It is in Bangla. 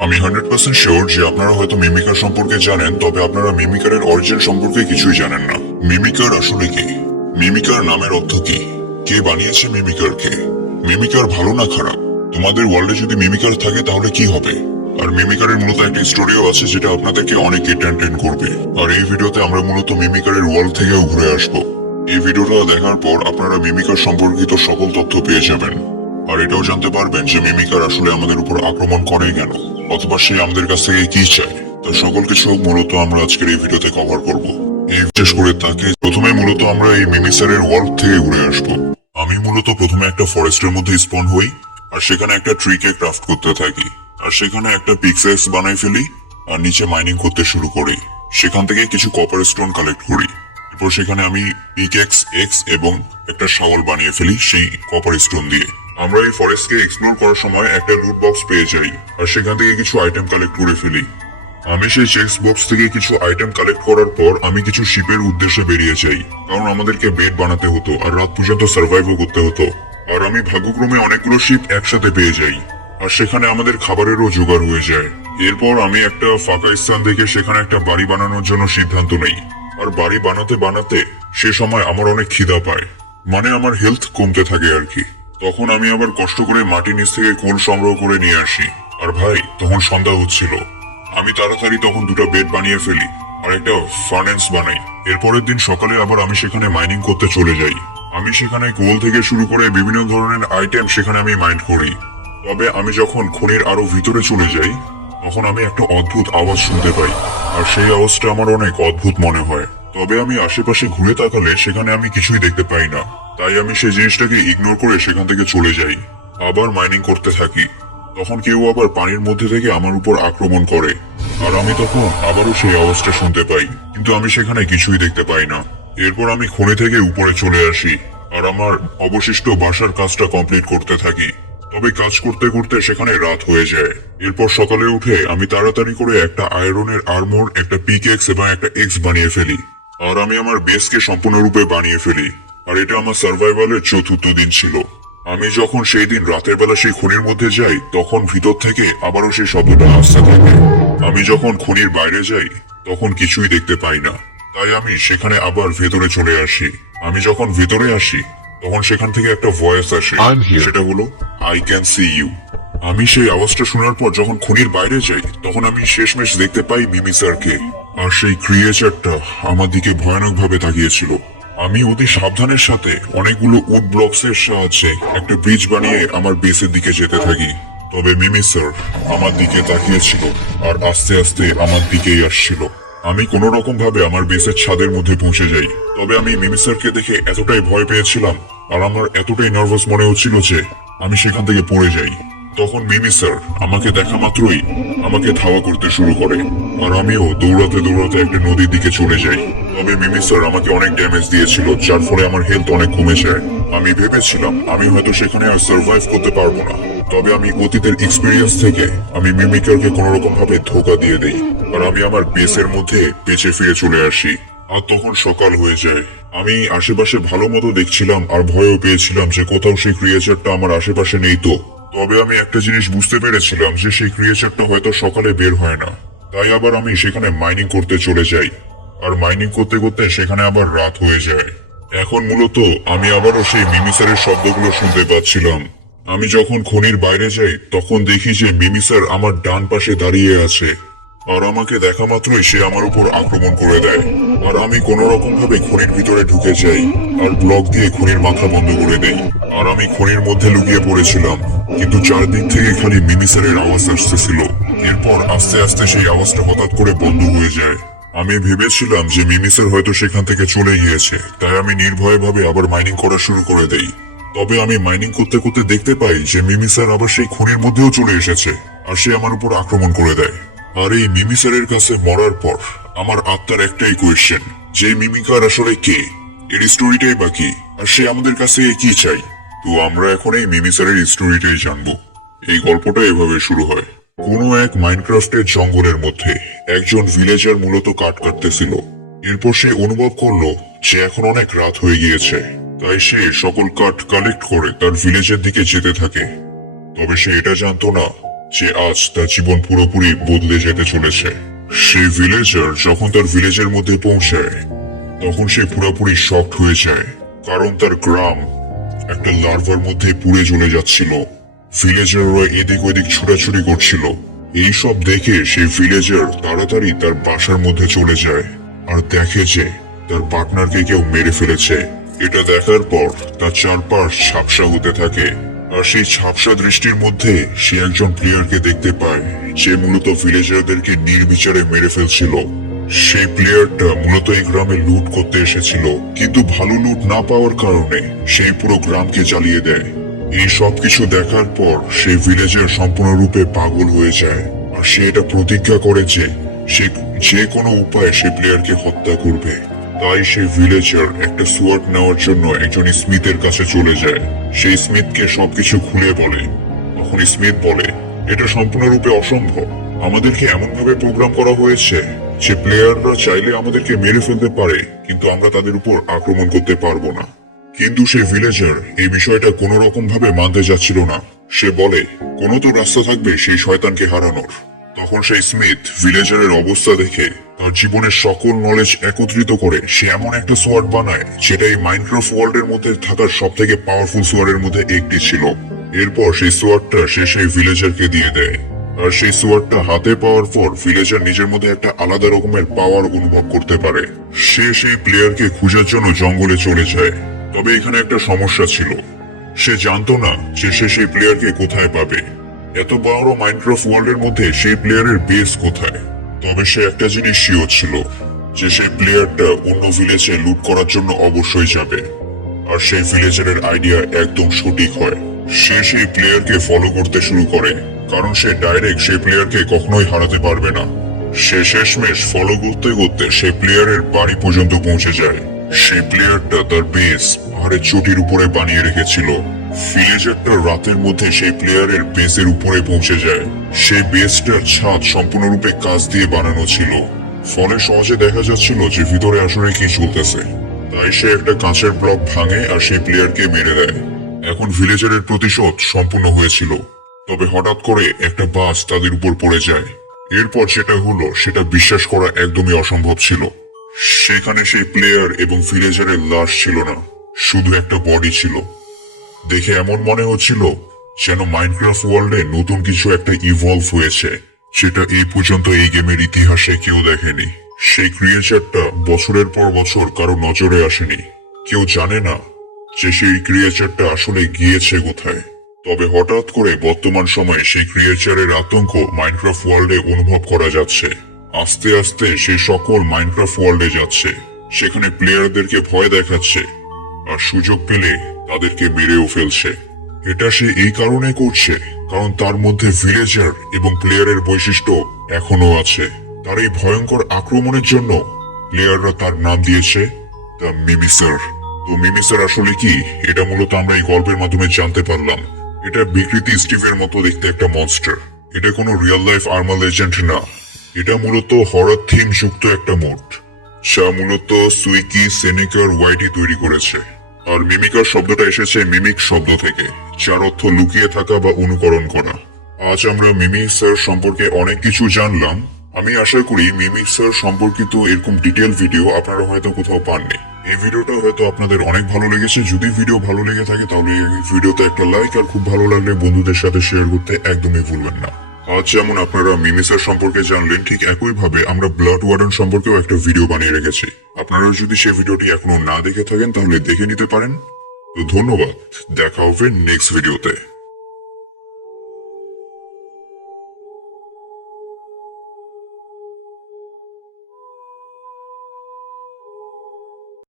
আমি 100% শিওর যে আপনারা হয়তো মিমিকার সম্পর্কে জানেন, তবে আপনারা মিমিকারের অরিজিন সম্পর্কে কিছুই জানেন না। মিমিকার আসলে কি? মিমিকার নামের অর্থ কি? কে বানিয়েছে মিমিকারকে? মিমিকার ভালো না খারাপ? তোমাদের ওয়ার্ল্ডে যদি মিমিকার থাকে তাহলে কি হবে? আর মিমিকারের মূলত একটা স্টোরিও আছে যেটা আপনাদেরকে অনেক এন্টারটেইন করবে। আর এই ভিডিওতে আমরা মূলত মিমিকারের ওয়ার্ল্ড থেকেও ঘুরে আসবো। এই ভিডিওটা দেখার পর আপনারা মিমিকার সম্পর্কিত সকল তথ্য পেয়ে যাবেন। আর এটাও জানতে পারবেন যে মিমিকার আসলে আমাদের উপর আক্রমণ করে কেন, অথবা সে আমাদের কাছ থেকে কি চায়। তার সকল কিছু মূলত আমরা আজকের এই ভিডিওতে কভার করব। এই বিশেষ করে তাকে প্রথমে মূলত আমরা এই মিমিসারের ওয়ার্ল্ড থেকে ঘুরে আসবো। আমি মূলত প্রথমে একটা ফরেস্টের মধ্যে স্পন হই, আর সেখানে একটা ট্রিকে ক্রাফট করতে থাকি, আর সেখানে একটা পিক্সেক্স বানাই ফেলি, আর নিচে মাইনিং করতে শুরু করি। সেখান থেকে কিছু কপার স্টোন কালেক্ট করি। এরপর সেখানে আমি পিক্যাক্স এক্স এবং একটা শাওয়াল বানিয়ে ফেলি সেই কপার স্টোন দিয়ে। আমরা এই ফরেস্টকে এক্সপ্লোর করার সময় একটা লুট বক্স পেয়ে যাই, আর সেখান থেকে কিছু আইটেম কালেক্ট করে ফেলি। আমি সেই চেক বক্স থেকে কিছু আইটেম কালেক্ট করার পর আমি কিছু শিপের উদ্দেশ্যে বেরিয়ে যাই, কারণ আমাদেরকে বেড বানাতে হতো আর রাত পর্যন্ত সার্ভাইভও করতে হতো। আর আমি ভাগ্যক্রমে অনেকগুলো শিপ একসাথে পেয়ে যাই, আর সেখানে আমাদের খাবারেরও জোগাড় হয়ে যায়। এরপর আমি একটা ফাঁকা স্থান দেখে সেখানে একটা বাড়ি বানানোর জন্য সিদ্ধান্ত নেই। আর বাড়ি বানাতে বানাতে সে সময় আমার অনেক খিদা পায়, মানে আমার হেলথ কমতে থাকে আর কি। তখন আমি আবার কষ্ট করে মাটির নিচ থেকে কোল সংগ্রহ করে নিয়ে আসি। আর ভাই, তখন সন্ধ্যা হচ্ছিল। আমি তাড়াতাড়ি তখন দুটো বেড বানিয়ে ফেলি আর একটা ফার্নেন্স বানাই। এরপরের দিন সকালে আবার আমি সেখানে মাইনিং করতে চলে যাই। আমি সেখানে কোল থেকে শুরু করে বিভিন্ন ধরনের আইটেম সেখানে আমি মাইন্ড করি। তবে আমি যখন খনির আরো ভিতরে চলে যাই, তখন আমি একটা অদ্ভুত আওয়াজ শুনতে পাই, আর সেই আওয়াজটা আমার অনেক অদ্ভুত মনে হয়। তবে আমি আশেপাশে ঘুরে তাকালে সেখানে আমি কিছুই দেখতে পাই না। তাই আমি সেই জিনিসটাকে ইগনোর করে সেখান থেকে চলে যাই, আবার মাইনিং করতে থাকি। তখন কেউ আবার পানির মধ্যে থেকে আমার উপর আক্রমণ করে, আর আমি তখন আবারও সেই আওয়াজটা শুনতে পাই, কিন্তু আমি সেখানে কিছুই দেখতে পাই না। এরপর আমি খনি থেকে উপরে চলে আসি, আর আমার অবশিষ্ট বাসার কাজটা কমপ্লিট করতে থাকি। তবে কাজ করতে করতে সেখানে রাত হয়ে যায়। এরপর সকালে উঠে আমি তাড়াতাড়ি করে একটা আয়রনের আর্মর, একটা পিকেক্স এবং একটা এক্স বানিয়ে ফেলি, আর আমি আমার বেসকে সম্পূর্ণরূপে বানিয়ে ফেলি। আর এটা আমার সার্ভাইভালের চতুর্থ দিন ছিল। আমি যখন সেই দিন রাতের বেলা সেই খনির মধ্যে যাই, তখন ভিতর থেকে আবারও সেই শব্দটা আসতে থাকে। আমি যখন খনির বাইরে যাই, তখন কিছুই দেখতে পাই না। তাই আমি সেখানে আবার ভেতরে চলে আসি। আমি যখন ভেতরে আসি, তখন সেখান থেকে একটা ভয়েস আসে, সেটা হলো আই ক্যান সি ইউ। আমি সেই আওয়াজটা শোনার পর যখন খনির বাইরে যাই, তখন আমি শেষমেশ দেখতে পাই মিমি স্যারকে। আর সেই ক্রিয়েচারটা আমার দিকে ভয়ানক ভাবে তাকিয়েছিল। আমি অতি সাবধানের সাথে অনেকগুলো উড ব্লকস এর সাহায্যে একটা ব্রিজ বানিয়ে আমার বেসের দিকে যেতে থাকি। তবে মিমি স্যার আমার দিকে তাকিয়েছিল, আর আস্তে আস্তে আমার দিকেই আসছিল। আমি কোনো রকম ভাবে আমার বেসের ছাদের মধ্যে পৌঁছে যাই। তবে আমি মিমি স্যারকে দেখে এতটাই ভয় পেয়েছিলাম, আর আমার এতটাই নার্ভাস মনে হচ্ছিল যে আমি সেখান থেকে পড়ে যাই। তখন মিমি স্যার আমাকে দেখা মাত্রই আমাকে ধাওয়া করতে শুরু করে, আর আমিও দৌড়াতে দৌড়াতে একটা নদীর দিকে চলে যাই। তবে মিমি স্যার আমাকে অনেক ড্যামেজ দিয়েছিল, যার ফলে আমার হেলথ অনেক কমে যায়। আমি ভেবেছিলাম আমি হয়তো সেখানে আর সার্ভাইভ করতে পারবো না। তবে আমি অতীতের এক্সপিরিয়েন্স থেকে আমি মিমিকারকে কোনো রকম ভাবে ধোকা দিয়ে দেই, আর আমি আমার বেসের মধ্যে বেঁচে ফিরে চলে আসি। আর তখন সকাল হয়ে যায়। আমি আশেপাশে ভালো মতো দেখছিলাম, আর ভয়ও পেয়েছিলাম যে কোথাও সেই ক্রিয়েচারটা আমার আশেপাশে নেই তো। তবে আমি একটা জিনিস বুঝতে পেরেছিলাম যে সেই ক্রিয়েচারটা হয়তো সকালে বের হয় না। তাই আবার আমি সেখানে মাইনিং করতে চলে যাই, আর মাইনিং করতে করতে সেখানে আবার রাত হয়ে যায়। এখন মূলত আমি আবারও সেই মিমিসারের শব্দগুলো শুনতে পাচ্ছিলাম। আমি যখন খনির বাইরে যাই, তখন দেখি যে মিমিসার আমার ডান পাশে দাঁড়িয়ে আছে, আর আমাকে দেখা মাত্রই সে আমার উপর আক্রমণ করে দেয়। আর আমি কোনো রকম ভাবে খনির ভিতরে ঢুকে যাই, আর ব্লক দিয়ে খনির মাথা বন্ধ করে দেই। আর আমি খনির মধ্যে লুকিয়ে পড়েছিলাম, কিন্তু চারদিক থেকে খালি মিমিসারের আওয়াজ আসতেছিল। এরপর আস্তে আস্তে সেই আওয়াজটা হঠাৎ করে বন্ধ হয়ে যায়। আমি ভেবেছিলাম যে মিমিসার হয়তো সেখান থেকে চলে গিয়েছে, তাই আমি নির্ভয় ভাবে আবার মাইনিং করা শুরু করে দেই। তবে আমি মাইনিং করতে করতে দেখতে পাই যে মিমিসার আবার সেই খনির মধ্যেও চলে এসেছে, আর সে আমার উপর আক্রমণ করে দেয়। আর এই মিমিসারের কাছে মরার পর আমার আত্মার একটাই কোয়েশ্চেন, যে মিমিকার আসলে কে, এর স্টোরিটাই বাকি, আর সে আমাদের কাছে কি চাই। তো আমরা এখন এই মিমিসারের স্টোরিটাই জানবো। এই গল্পটা এভাবে শুরু হয়। কোনো এক মাইনক্রাফটের জঙ্গলের মধ্যে একজন ভিলেজার মূলত কাঠ কাটতেছিল। এরপর সে অনুভব করলো যে এখন অনেক রাত হয়ে গিয়েছে, তাই সে সকল কাঠ কালেক্ট করে তার ভিলেজের দিকে যেতে থাকে। তবে সে এটা জানতো না যে আজ তার জীবন পুরোপুরি বদলে যেতে চলেছে। সেই ভিলেজার যখন তার ভিলেজের মধ্যে পৌঁছায় তখন সে পুরোপুরি শকড হয়ে যায়, কারণ তার গ্রাম একটা লার্ভার মধ্যে পুড়ে জ্বলে যাচ্ছিল। ভিলেজাররা এদিক ওদিক ছুটাছুটি করছিল। এইসব দেখে সেই ভিলেজার তাড়াতাড়ি তার বাসার মধ্যে চলে যায় আর দেখে যে তার পার্টনারকে কেউ মেরে ফেলেছে। এটা দেখার পর তার চারপাশ ঝাপসা হতে থাকে, আর সেই ঝাপসা দৃষ্টির মধ্যে সে একজন প্লেয়ারকে দেখতে পায় যে মূলত ভিলেজারদেরকে নির্বিচারে মেরে ফেলছিল। সেই প্লেয়ারটা মূলত এই গ্রামে লুট করতে এসেছিল, কিন্তু ভালো লুট না পাওয়ার কারণে সেই পুরো গ্রামকে জ্বালিয়ে দেয়। এই সব কিছু দেখার পর সেই ভিলেজার সম্পূর্ণরূপে পাগল হয়ে যায়, আর সে এটা প্রতিজ্ঞা করে যে সে যে কোনো উপায়ে সেই প্লেয়ারকে হত্যা করবে। তাই সেই ভিলেজার একটা সোয়ার্ড নেওয়ার জন্য একজন স্মিথের কাছে চলে যায়। সেই স্মিথকে সবকিছু খুলে বলে। তখন স্মিথ বলে, এটা সম্পূর্ণরূপে অসম্ভব। আমাদেরকে এমন ভাবে প্রোগ্রাম করা হয়েছে যে প্লেয়াররা চাইলে আমাদেরকে মেরে ফেলতে পারে, কিন্তু আমরা তাদের উপর আক্রমণ করতে পারবো না। কিন্তু সেই ভিলেজার এই বিষয়টা কোন রকম ভাবে মানতে যাচ্ছিল না। সে বলে, কোনো তো রাস্তা থাকবে সেই শয়তানকে হারানোর। তখন সেই স্মিথ ভিলেজারের অবস্থা দেখে তার জীবনের সকল নলেজ একত্রিত করে সে এমন একটা সোয়ার্ড বানায় যেটা এই মাইনক্রাফট ওয়ার্ল্ডের মধ্যে থাকার সব থেকে পাওয়ারফুল সোয়ার্ডের মধ্যে একটি ছিল। এরপর সেই সোয়ার্ডটা সে সেই ভিলেজারকে দিয়ে দেয়, আর সেই সোয়ার্ডটা হাতে পাওয়ার পর ভিলেজার নিজের মধ্যে একটা আলাদা রকমের পাওয়ার অনুভব করতে পারে। সে সেই প্লেয়ারকে খোঁজার জন্য জঙ্গলে চলে যায়। তবে এখানে একটা সমস্যা ছিল, সে জানতো না যে সে সেই প্লেয়ারকে কোথায় পাবে। এত বড় মাইনক্রাফট ওয়ার্ল্ডের মধ্যে সেই প্লেয়ারের বেস কোথায়। তবে সে একটা জিনিস শিওর ছিল যে সেই প্লেয়ারটা অন্য ভিলেজে লুট করার জন্য অবশ্যই যাবে, আর সেই ভিলেজারের আইডিয়া একদম সঠিক হয়। সে সেই প্লেয়ারকে ফলো করতে শুরু করে, কারণ সে ডাইরেক্ট সেই প্লেয়ারকে কখনোই হারাতে পারবে না। সে শেষমেশ ফলো করতে করতে সেই প্লেয়ারের বাড়ি পর্যন্ত পৌঁছে যায়। সেই প্লেয়ারটা তার বেস পাহাড়ের চটির উপরে বানিয়ে রেখেছিল। ভিলেজারটা রাতের মধ্যে সেই প্লেয়ারের বেসের উপরে পৌঁছে যায়। সেই বেসটার ছাদ সম্পূর্ণরূপে কাঁচ দিয়ে বানানো ছিল, ফলে সহজে দেখা যাচ্ছিল যে ভিতরে আসলে কি চলতেছে। তাই সে একটা কাঁচের ব্লক ভাঙে আর সেই প্লেয়ারকে মেরে দেয়। এখন ভিলেজারের প্রতিশোধ সম্পূর্ণ হয়েছিল। তবে হঠাৎ করে একটা বাস তাদের উপর পড়ে যায়। এরপর যেটা হলো সেটা বিশ্বাস করা একদমই অসম্ভব ছিল। সেখানে সেই প্লেয়ার এবং ভিলেজারের লাশ ছিল না, শুধু একটা বডি ছিল। দেখে এমন মনে হচ্ছিল যেন মাইনক্রাফট ওয়ার্ল্ডে নতুন কিছু একটা ইভলভ হয়েছে, যেটা এই পর্যন্ত এই গেমের ইতিহাসে কেউ দেখেনি। সেই ক্রিয়েচারটা বছরের পর বছর কারো নজরে আসেনি। কেউ জানে না যে সেই ক্রিয়েচারটা আসলে গিয়েছে কোথায়। তবে হঠাৎ করে বর্তমান সময়ে সেই ক্রিয়েচারের আতঙ্ক মাইনক্রাফট ওয়ার্ল্ডে অনুভব করা যাচ্ছে। আস্তে আস্তে সে সকল মাইনক্রাফট ওয়ার্ল্ডে যাচ্ছে, সেখানে প্লেয়ারদেরকে ভয় দেখাচ্ছে, আর সুযোগ পেলে তাদেরকে মেরেও ফেলছে। এটা সে এই কারণে করছে কারণ তার মধ্যে ভিলেজার এবং প্লেয়ারের বৈশিষ্ট্য এখনো আছে। তার এই ভয়ঙ্কর আক্রমণের জন্য প্লেয়াররা তার নাম দিয়েছে দ্য মিমিসার। তো মিমিসার আসলে কি, এটা মূলত আমরা এই গল্পের মাধ্যমে জানতে পারলাম। এটা বিকৃতি স্টিভের মতো দেখতে একটা মনস্টার। এটা কোনো রিয়েল লাইফ আর্মার লেজেন্ড না, এটা মূলত হরর থিম যুক্ত একটা মোড, যা মূলত সুইকি সেনেকার ওয়াইটি তৈরি করেছে। আর মিমিকার শব্দটা এসেছে মিমিক শব্দ থেকে, যার অর্থ লুকিয়ে থাকা বা অনুকরণ করা। আজ আমরা মিমিক স্যার সম্পর্কে অনেক কিছু জানলাম। আমি আশা করি মিমিক স্যার সম্পর্কিত এরকম ডিটেল ভিডিও আপনারা হয়তো কোথাও পাননি। এই ভিডিওটা হয়তো আপনাদের অনেক ভালো লেগেছে। যদি ভিডিও ভালো লেগে থাকে তাহলে এই ভিডিওতে একটা লাইক, আর খুব ভালো লাগলে বন্ধুদের সাথে শেয়ার করতে একদমই ভুলবেন না। আজ যেমন আপনারা মিমিসার সম্পর্কে জানলেন, ঠিক একইভাবে আমরা ব্লাড ওয়ার্ডেন সম্পর্কেও একটা ভিডিও বানিয়ে রেখেছি। আপনারা যদি সেই ভিডিওটি এখনো না দেখে থাকেন তাহলে দেখে নিতে পারেন। তো ধন্যবাদ, দেখা হবে নেক্সট ভিডিওতে।